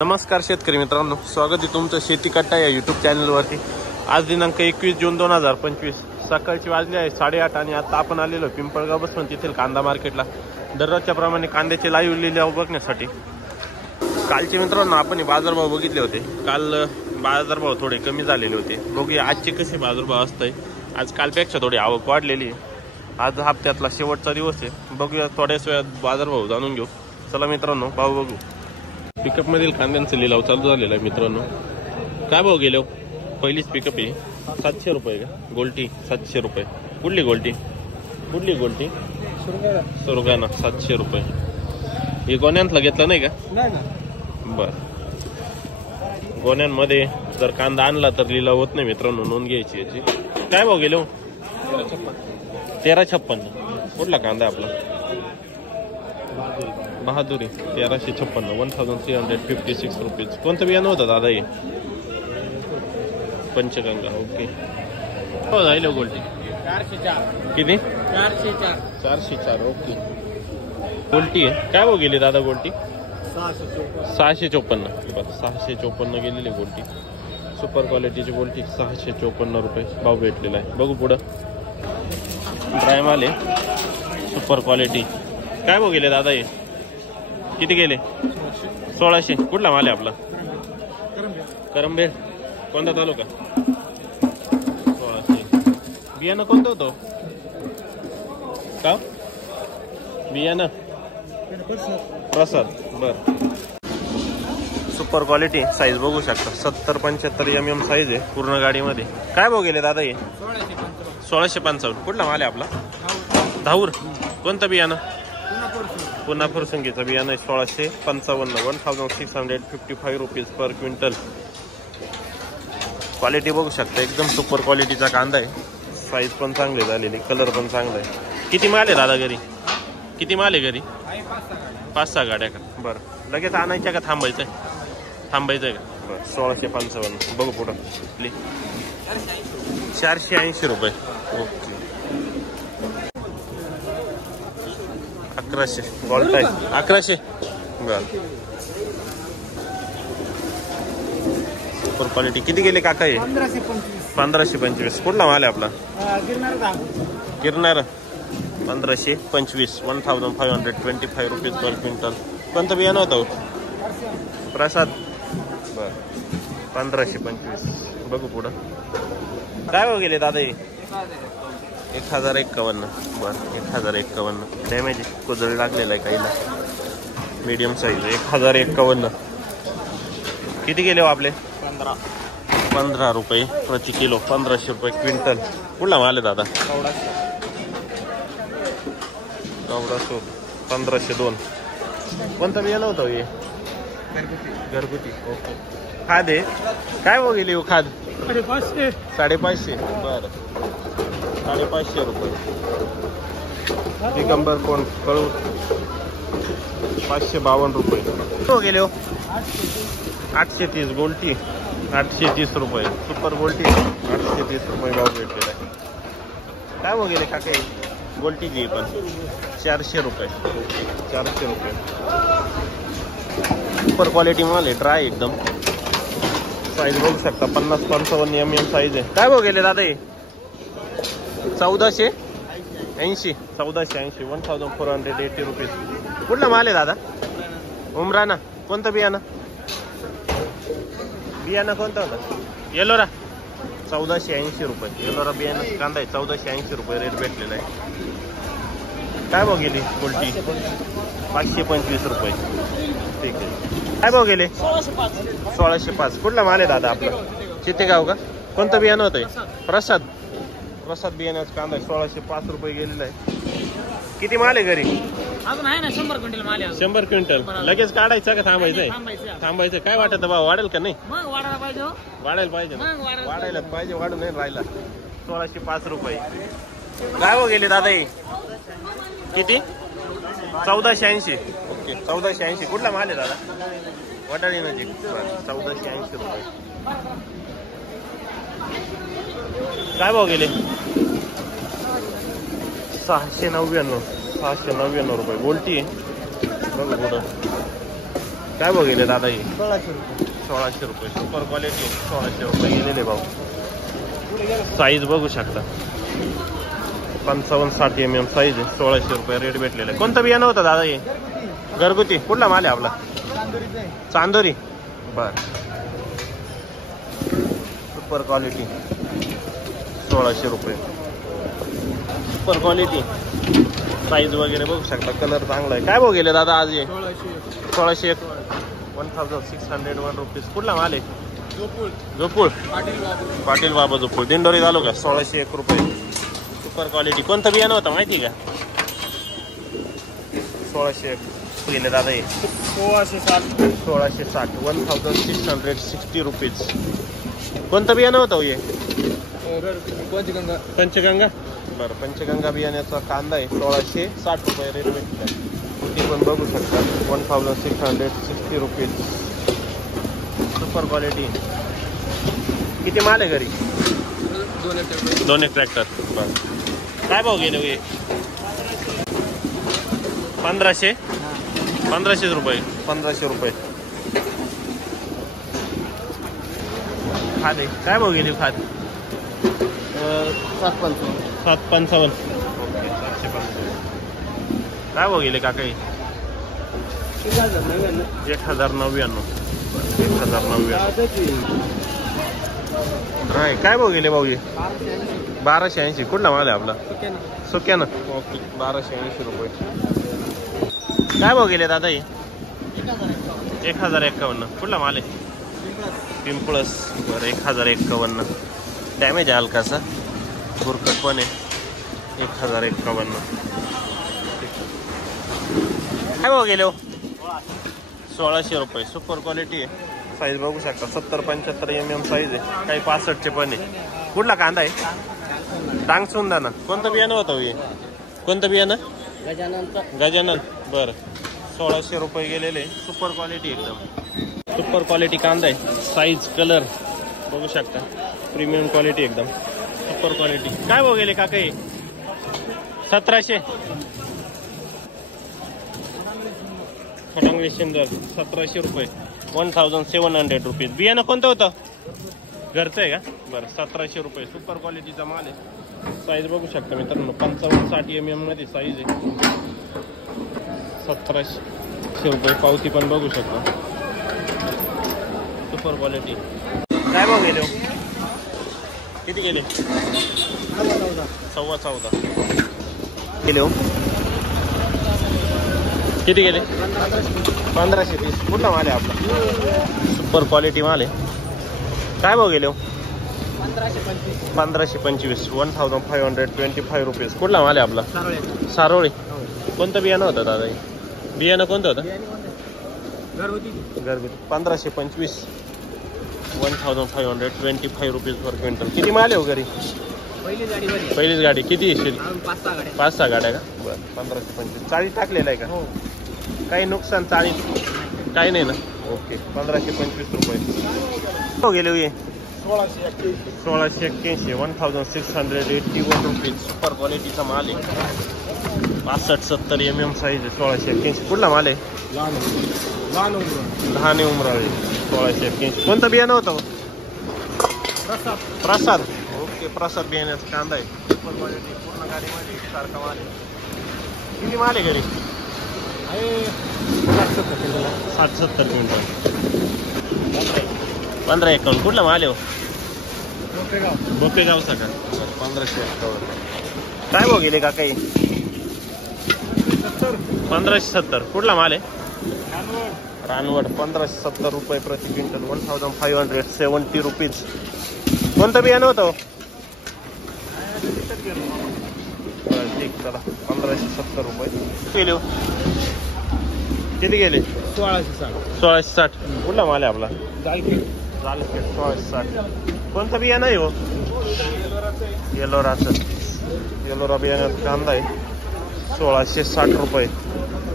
नमस्कार शेतकरी मित्रांनो, स्वागत आहे तुमचं शेती कट्टा या यूट्यूब चॅनलवरती। आज दिनांक 21 जून 2025 सकाळची वाजली आहे 8:30 आणि आता आपण आलेलो पिंपळगाव बसवंत येथील कांदा मार्केटला दररोजच्या प्रमाणे कांद्याचे लाईव्ह लिलाव बघण्यासाठी। कालचे मित्रांनो आपण बाजारभाव बघितले होते। काल बाजारभाव थोडे कमी झालेले होते। बघूया आजचे कसे बाजारभाव असतात। आज कालपेक्षा थोडी आवक वाढलेली आहे। आज हप्त्यातला शेवटचा दिवस आहे। बघूया थोड्याच वेळात बाजारभाव जाणून घेऊ। चला मित्रांनो भाव बघू। पिकअप मधील कांद्यांचा लिलाव चालू झालेला आहे मित्रांनो। काय भाव गेलो? पहिलीच पिकअप आहे 700 रुपये का? गोल्टी 700 रुपये। कुठली गोल्टी? कुठली गोल्टी? सुरगाणा 700 रुपये। हे गोण्यांतला घेतला नाही का? बर, गोण्यांमध्ये जर कांदा आणला तर लिलाव होत नाही मित्रांनो, नोंद घ्यायची याची। काय भाव गेलो? 1356। कुठला कांदा आपला? बहादुरी 1356 1356 रुपीज। कोणतं बियाणं होतं दादा हे? पंचगंगा। ओके। हो जाईल गोल्टी 404। किती? 404। ओके गोल्टी आहे। काय भाव गेली दादा गोल्टी? 654। बरं 654 गेलेली गोल्टी। सुपर क्वालिटीची गोल्टी 654 रुपये भाव भेटलेला आहे। बघू पुढं ड्राय माल आहे सुपर क्वालिटी। काय भाव गेले दादा हे? किती गेले? 1600। कुठला माल आहे आपला? करंबेड। कोणता तालुका? 1600। बियाणं कोणतं होतं का? बियाणं प्रसाद। बर सुपर क्वालिटी साईज बघू शकता 70-75 mm साईज आहे पूर्ण गाडीमध्ये। काय भाव गेले दादा हे? 1655। कुठला माल आहे आपला? धाऊर। कोणतं बियाणं? पुन्हा फुरसंगीचं बियाणं 1655 1655 रुपीज पर क्विंटल। क्वालिटी बघू शकता एकदम सुपर क्वालिटीचा कांदा आहे। साईज पण चांगली झालेली, कलर पण चांगला आहे। किती माल आहे दादा घरी? किती माल आहे घरी? 5-6 गाड्या का? बरं लगेच आणायच्या का थांबायचं आहे? थांबायचं आहे का? बरं 1655। बघू पुढं 480 रुपये। ओके 1100 गोल्ट आहे 1100। बर सुपर क्वालिटी। किती गेले काका हे? 1525। कुठला माल आहे आपला? Girnar 1525 1525 rupees per quintal. कोणतं बियाणं होतं? प्रसाद। बर 1525। बघू पुढं काय भाव गेले दादा हे? 1051। बर 1051 डॅमेज कोजळ लागलेला आहे काहीला, मीडियम साईज 1051। किती गेले हो आपले? 15 रुपये प्रति किलो 1500 रुपये क्विंटल। कुठला माल आहे दादा? 1502। कोणतं बियाणं होतं हे? घरगुती। ओके खाद आहे। काय भाव गेली हो खाद? 550। बरं 550 रुपये। दिगंबर कोण कळू 552 रुपये। हो गेले हो 830 गोल्टी 830 रुपये सुपर गोल्टी 830 रुपये भाव भेटलेला आहे। काय हो गेले काका गोल्टीची पण 400 रुपये। 400 रुपये सुपर क्वालिटी माल आहे, ड्राय एकदम। साईज बघू शकता 50-55 mm साईज आहे। काय भाव गेले दादा हे? 1480 1480 1480 रुपीज। कुठला माल आहे दादा? उमराना। कोणतं बियाणं? बियाणं कोणतं होतं? येलोरा 1480 रुपये। येलोरा बियाणं कांदा आहे 1480 रुपये रेट भेटलेला आहे। काय भाव गेली गोल्टी? 525 रुपये। ठीक आहे। काय भाव गेले? 1605। कुठला माल आहे दादा आपला? चितेगाव का? कोणतं बियाणं होतं? प्रसाद। प्रसाद बियाण्याचा कांदा 1605 रुपये गेलेला आहे। किती माल आहे घरी? अजून आहे ना 100 क्विंटल माल आहे। 100 क्विंटल लगेच काढायचं का थांबायचंय? थांबायचं। काय वाटत भाव वाढेल का नाही? मग वाढायला पाहिजे। वाढायला पाहिजे, वाढायला पाहिजे, वाढून नाही राहिला। 1605 रुपये। काय हो गेले दादा हे? किती? 1480। ओके 1480। कुठला माल आहे दादा? वडाळी नजीक 1480 रुपये। काय भाव गेले? 699 रुपये गोल्टी आहे। बघू पुढं काय भाव गेले दादा हे? 1600 रुपये. 1600 रुपये. सुपर क्वालिटी 1600 रुपये गेलेले भाऊ. साईज बघू शकता 55-60 mm साईज आहे. 1600 रुपये रेट भेटलेला आहे. कोणतं बियाणं होतं दादा हे? घरगुती. कुठला माल आहे आपला? चांदोरी. बर. सुपर क्वालिटी 1600 रुपये. सुपर क्वालिटी साईज वगैरे बघू शकता. कलर चांगला आहे. काय भाव गेले दादा आज हे? 1601 1601 रुपीज. कुठला माल आहे? जोपूळ. पाटील बाबा जोपूळ. दिंडोरी झालो का? 1601 रुपये. Super quality. कोणतं बियाणं होतं माहिती का? 1601 गेले दादा हे. 1660 1660 रुपीज. कोणतं बियाणं होतं हे? पंचगंगा. बरं. पंचगंगा बियाण्याचा कांदा आहे. 1660 रुपये रेट भेटला. ते पण बघू शकता 1660 रुपीज. Super quality. किती माल आहे घरी? 2 ट्रॅक्टर. बरं. काय भाव गेले हे? 1500 रुपये. 1500 रुपये. खाद आहे. काय भाव गेली खाद? 755. ओके 755. काय भाव गेले काका? 1099. काय भाव गेले भाऊ? 1280. कुठला माल आहे आपला? सुक्यानं. ओके 1280 रुपये. काय भाव गेले दादा हे? 1051. कुठला माल आहे? पिंपळस. बरं 1051. डॅमेज आहे हलकासा. बुरकट पण आहे. 1051. काय भाव गेले हो? 1600 रुपये. सुपर क्वालिटी आहे. साईज बघू शकता 70-75 mm साईज आहे. काही 65चे पण आहे. कुठला कांदा आहे? डांगसुंदाना. कोणतं बियाणं होतं हे? कोणतं बियाणं? गजानन. बरं 1600 रुपये गेलेले. सुपर क्वालिटी एकदम. सुपर क्वालिटी कांदा आहे. साईज कलर बघू शकता. प्रीमियम क्वालिटी एकदम. Super quality. काय भाव गेले काका हे? 1700. खटांगली शिंदर 1700 रुपये. 1700 रुपीज. बियाणं कोणतं होतं? घरचं आहे का? बरं 1700 रुपये. सुपर क्वालिटीचा माल आहे. साईज बघू शकता मित्रांनो 55-60 mm मध्ये साईज आहे. 1700 रुपये. पावती पण बघू शकता. Super quality. काय भाव गेले? किती गेले? 14.25 गेले हो. किती गेले? 1520. कुठला माल आहे आपला? सुपर क्वालिटी माल आहे. काय भाव गेले हो? 1525. 1525 रुपीज. कुठला माल आहे आपला? सारोळी. कोणतं बियाणं होतं दादा? बियाणं कोणतं होतं? घरगुती. 1525. 1525 रुपीज पर क्विंटल. किती माल आहे हो घरी? पहिलीच गाडी. किती येशील? 5-6 गाड्या का? बरं 1525. 40 टाकलेला आहे का? काही नुकसान? 40 काही नाही ना? ओके 1525 रुपये. हो गेले हे 1681. 1681 रुपीज. सुपर क्वालिटीचा माल आहे. 65-70 mm साईज आहे. 1681. कुठला माल आहे? लहान उमराळे. 1681. कोणतं बियाणं होतं? प्रसाद. ओके प्रसाद बियाण्याचा कांदा आहे. Super quality. पूर्ण गाडीमध्ये सारखा माल आहे. किती माल आहे घरी? 60-70 क्विंटल. 1551. कुठला माल आहे? बोपेगावचा का? 1551. काय भाव गेले का काही? 1570. कुठला माल आहे? रानवड. 1570 रुपये प्रति क्विंटल. 1570 रुपीज. कोणतं बियाणं होतं? ठीक चला 1570 रुपये गेले. किती गेले? 1660. कुठला माल आहे आपला? जालखेड. 1660. कोणतं बियाणं आहे हो? येलोराचं. येलोरा बियाण्याचा कांदा आहे. 1660 रुपये.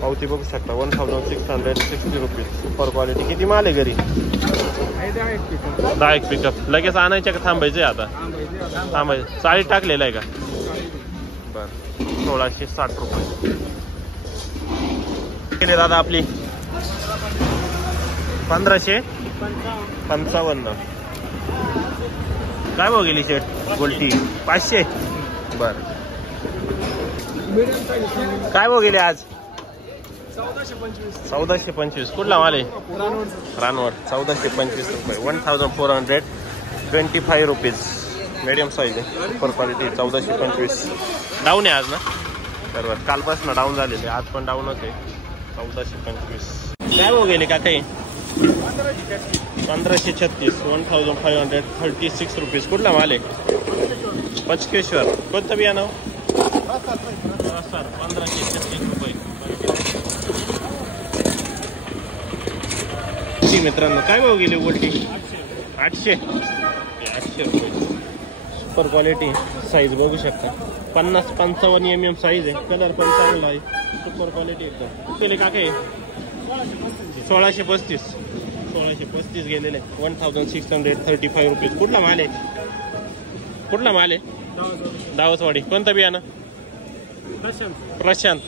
पावती बघू शकता 1660 रुपीज. Super quality. किती माल आहे घरी? 10 पिकअप. लगेच आणायच्या का थांबायचे? आता थांबायचे. 40 टाकलेलं आहे का? बरं 1660 रुपये गेले दादा आपली. 1555. काय भाव गेली शेट गोल्टी? 500. बर. काय भाव गेले आज? 1425. कुठला माल आहे? रानवड. 1425 रुपये. 1425 रुपीज. मीडियम साईज आहे, सुपर क्वालिटी. 1425. डाऊन आहे आज ना? बरोबर. कालपासून डाऊन झालेले, आज पण डाऊनच आहे. 1425. काय भाव गेले का काही? 1536. 1536 रुपीज. कुठला माल आहे? पंचकेश्वर. कोणतं बियाणं? 1536 रुपये. मित्रांनो काय भाव गेले गोल्टी? 800 रुपये. Super quality. साईज बघू शकता. 50-55 mm साईज आहे. कलर पण चांगला आहे. सुपर क्वालिटी एकदम. गेले का काही? 1635 गेलेले. 1635 रुपीज. कुठला माल आहे? दावसवाडी. कोणतं बियाणं? प्रशांत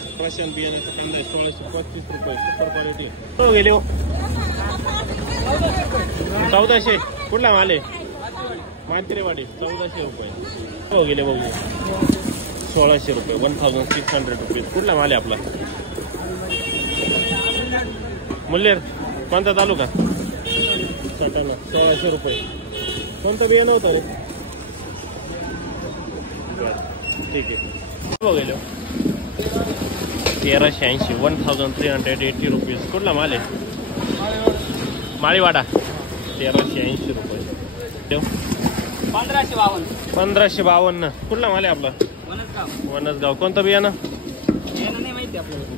बियाण्याचा कांदा आहे. 1635 रुपये. Super quality. हो गेले हो. 1400. कुठला माल आहे? मात्रेवाडी. 1400 रुपये. हो गेले बघू. 1600 रुपये. 1600 रुपये. कुठला माल आहे आपला? मुल्लेर. कोणता तालुका? सटाणा. 1600 रुपये. कोणतं बियाणं होतं रे? ठीक आहे. हो गेलो. 1380. 1380 रुपीज. कुठला माल आहे? माळीवाडा. 1380 रुपये. 1552. कुठला माल आहे आपला? वनसगाव. कोणतं बियाणं?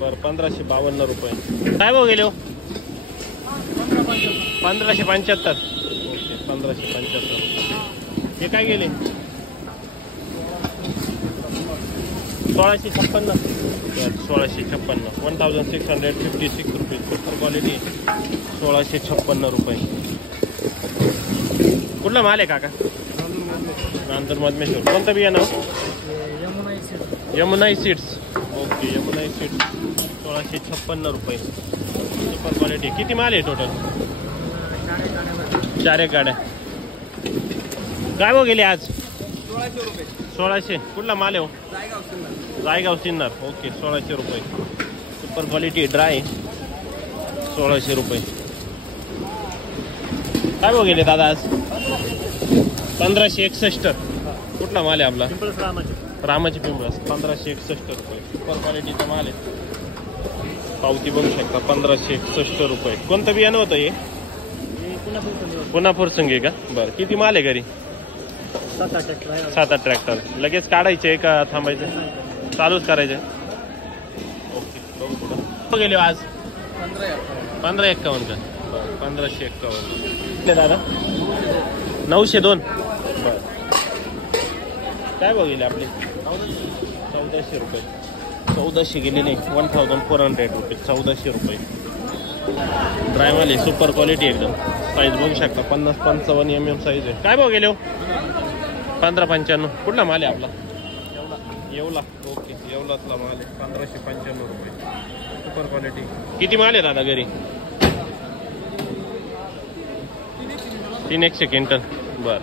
बरं. 1552 रुपये. काय भाव गेले हो? 1575. ओके. 1575. हे काय गेले? 1656. 1656. 1656 रुपये. Super quality. 1656 रुपये. कुठला माल आहे काका? नांदूर मधमेश्वर. कोणतं बियाणं? यमुनाई सीड्स. ओके. यमुनाई सीड्स. 1656 रुपये. Super quality. किती माल आहे टोटल? 4 गाड्या. काय भाव गेले आज? 1600. कुठला माल आहे? जायगाव सिन्नर. ओके. 1600 रुपये. Super quality. ड्राय. 1600 रुपये. काय भाव गेले दादा आज? 1561. कुठला माल आहे आपला? रामाची पिंपळस. 1561 रुपये. सुपर क्वालिटीचा माल आहे. पावती बघू शकता. 1561 रुपये. कोणतं बियाणं होतं हे? पुन्हा फुरसंगी का? बरं. किती माल आहे घरी? 7-8 ट्रॅक्टर. लगेच काढायचे का थांबायचे? चालूच करायचे. ओके. बघू पुढं. गेले आज? 1551 का? बरं. 1551. दादा 902. बरं. काय बघितले आपले? 1400 रुपये. 1400 गेलेले. 1400 रुपये. 1400 रुपये. ड्रायवाले. सुपर क्वालिटी एकदम. साईज बघू शकता. 50-55 mm साईज आहे. काय भाव गेले हो? 1595. कुठला माल आहे आपला? येवला. ओके. येवलातला माल आहे. 1595 रुपये. Super quality. किती माल आहे दादा घरी? 300 क्विंटल. बरं.